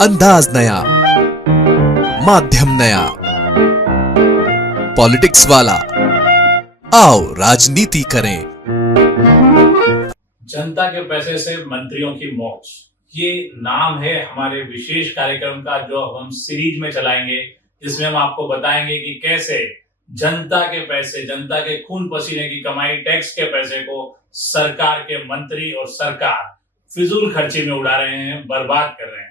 अंदाज नया, माध्यम नया, पॉलिटिक्स वाला, आओ राजनीति करें। जनता के पैसे से मंत्रियों की मौज, ये नाम है हमारे विशेष कार्यक्रम का, जो हम सीरीज में चलाएंगे, जिसमें हम आपको बताएंगे कि कैसे जनता के पैसे, जनता के खून पसीने की कमाई, टैक्स के पैसे को सरकार के मंत्री और सरकार फिजूल खर्ची में उड़ा रहे हैं, बर्बाद कर रहे हैं।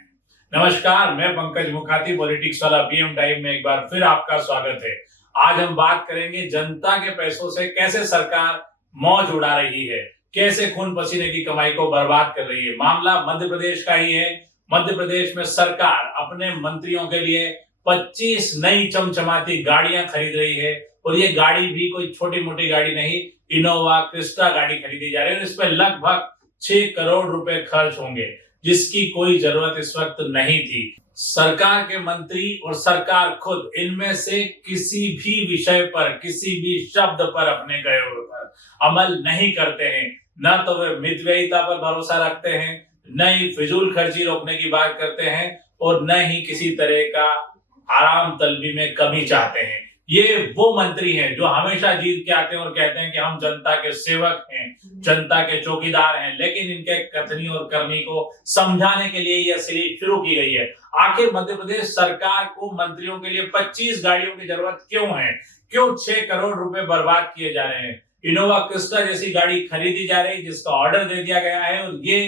नमस्कार, मैं पंकज मुखाती, पॉलिटिक्स वाला पीएम टाइम में एक बार फिर आपका स्वागत है। आज हम बात करेंगे जनता के पैसों से कैसे सरकार मौज उड़ा रही है, कैसे खून पसीने की कमाई को बर्बाद कर रही है। मामला मध्य प्रदेश का ही है। मध्य प्रदेश में सरकार अपने मंत्रियों के लिए 25 नई चमचमाती गाड़ियां खरीद रही है, और ये गाड़ी भी कोई छोटी मोटी गाड़ी नहीं, इनोवा क्रिस्टा गाड़ी खरीदी जा रही है। इस पर लगभग 6 करोड़ रुपए खर्च होंगे, जिसकी कोई जरूरत इस वक्त नहीं थी। सरकार के मंत्री और सरकार खुद इनमें से किसी भी विषय पर, किसी भी शब्द पर, अपने गए पर अमल नहीं करते हैं। न तो वे मितव्ययिता पर भरोसा रखते हैं, न ही फिजूल खर्ची रोकने की बात करते हैं, और न ही किसी तरह का आराम तलबी में कमी चाहते हैं। ये वो मंत्री हैं जो हमेशा जीत के आते हैं और कहते हैं कि हम जनता के सेवक हैं, जनता के चौकीदार हैं, लेकिन इनके कथनी और करनी को समझाने के लिए यह सीरीज शुरू की गई है। आखिर मध्य प्रदेश सरकार को मंत्रियों के लिए 25 गाड़ियों की जरूरत क्यों है? क्यों 6 करोड़ रुपए बर्बाद किए जा रहे हैं? इनोवा क्रिस्टा जैसी गाड़ी खरीदी जा रही, जिसका ऑर्डर दे दिया गया है, और ये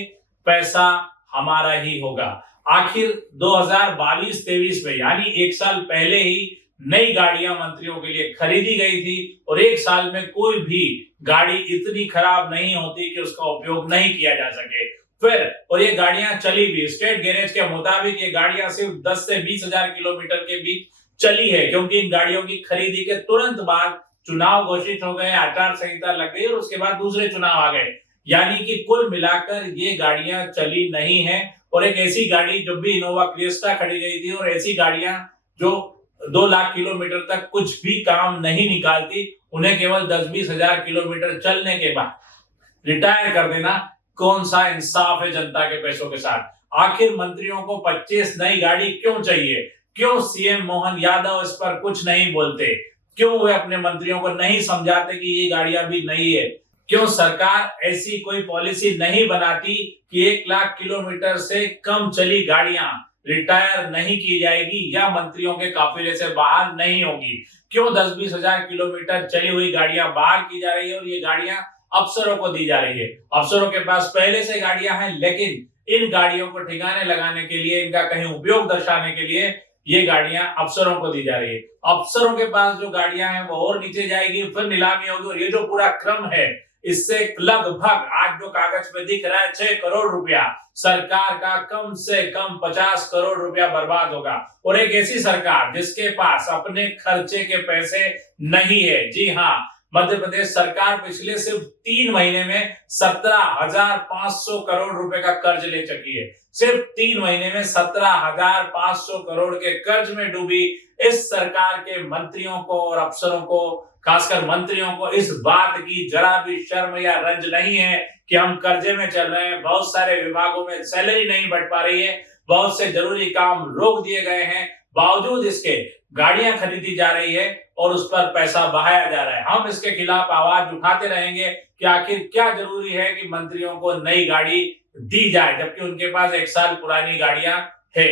पैसा हमारा ही होगा। आखिर 2022-23 में, यानी एक साल पहले ही नई गाड़ियां मंत्रियों के लिए खरीदी गई थी, और एक साल में कोई भी गाड़ी इतनी खराब नहीं होती कि उसका उपयोग नहीं किया जा सके। फिर और ये गाड़ियां चली भी, स्टेट गैरेज के मुताबिक ये गाड़ियां सिर्फ 10 से 20 हजार किलोमीटर के बीच चली है, क्योंकि इन गाड़ियों की खरीदी के तुरंत बाद चुनाव घोषित हो गए, आचार संहिता लग गई, और उसके बाद दूसरे चुनाव आ गए। यानी कि कुल मिलाकर ये गाड़ियां चली नहीं है। और एक ऐसी गाड़ी जो भी इनोवा क्रिस्टा खड़ी गई थी, और ऐसी गाड़ियां जो 2 लाख किलोमीटर तक कुछ भी काम नहीं निकालती, उन्हें केवल 10-20 हजार किलोमीटर चलने के बाद रिटायर कर देना, कौन सा इंसाफ है जनता के पैसों के साथ? आखिर मंत्रियों को 25 नई गाड़ी क्यों चाहिए? क्यों सीएम मोहन यादव इस पर कुछ नहीं बोलते? क्यों वे अपने मंत्रियों को नहीं समझाते कि ये गाड़ियां भी नई है? क्यों सरकार ऐसी कोई पॉलिसी नहीं बनाती कि 1 लाख किलोमीटर से कम चली गाड़ियां रिटायर नहीं की जाएगी या मंत्रियों के काफिले से बाहर नहीं होगी? क्यों 10-20 हजार किलोमीटर चली हुई गाड़ियां बाहर की जा रही है, और ये गाड़ियां अफसरों को दी जा रही है? अफसरों के पास पहले से गाड़ियां हैं, लेकिन इन गाड़ियों को ठिकाने लगाने के लिए, इनका कहीं उपयोग दर्शाने के लिए ये गाड़ियां अफसरों को दी जा रही है। अफसरों के पास जो गाड़ियां हैं वो और नीचे जाएगी, फिर नीलामी होगी, और ये जो पूरा क्रम है, इससे लगभग आज जो कागज पे दिख रहा है 6 करोड़ रुपया, सरकार का कम से कम 50 करोड़ रुपया बर्बाद होगा। और एक ऐसी सरकार जिसके पास अपने खर्चे के पैसे नहीं है। जी हाँ, मध्य प्रदेश सरकार पिछले सिर्फ 3 महीने में 17,500 करोड़ रुपए का कर्ज ले चुकी है। सिर्फ 3 महीने में 17,500 करोड़ के कर्ज में डूबी इस सरकार के मंत्रियों को और अफसरों को, खासकर मंत्रियों को, इस बात की जरा भी शर्म या रंज नहीं है कि हम कर्जे में चल रहे हैं। बहुत सारे विभागों में सैलरी नहीं बढ़ पा रही है, बहुत से जरूरी काम रोक दिए गए हैं, बावजूद इसके गाड़ियां खरीदी जा रही है और उस पर पैसा बहाया जा रहा है। हम इसके खिलाफ आवाज उठाते रहेंगे कि आखिर क्या जरूरी है कि मंत्रियों को नई गाड़ी दी जाए, जबकि उनके पास 1 साल पुरानी गाड़ियां है।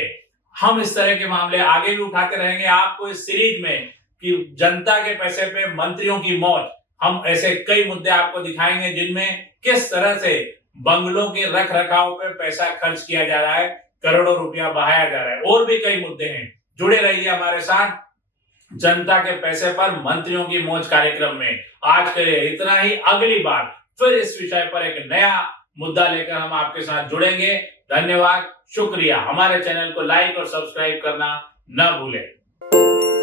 हम इस तरह के मामले आगे भी उठाते रहेंगे। आपको इस सीरीज में कि जनता के पैसे पे मंत्रियों की मौज, हम ऐसे कई मुद्दे आपको दिखाएंगे जिनमें किस तरह से बंगलों के रख रखाव पे पैसा खर्च किया जा रहा है, करोड़ों रुपया बहाया जा रहा है। और भी कई मुद्दे हैं, जुड़े रहिए हमारे साथ जनता के पैसे पर मंत्रियों की मौज कार्यक्रम में। आज के लिए इतना ही, अगली बार फिर इस विषय पर एक नया मुद्दा लेकर हम आपके साथ जुड़ेंगे। धन्यवाद, शुक्रिया। हमारे चैनल को लाइक और सब्सक्राइब करना न भूलें।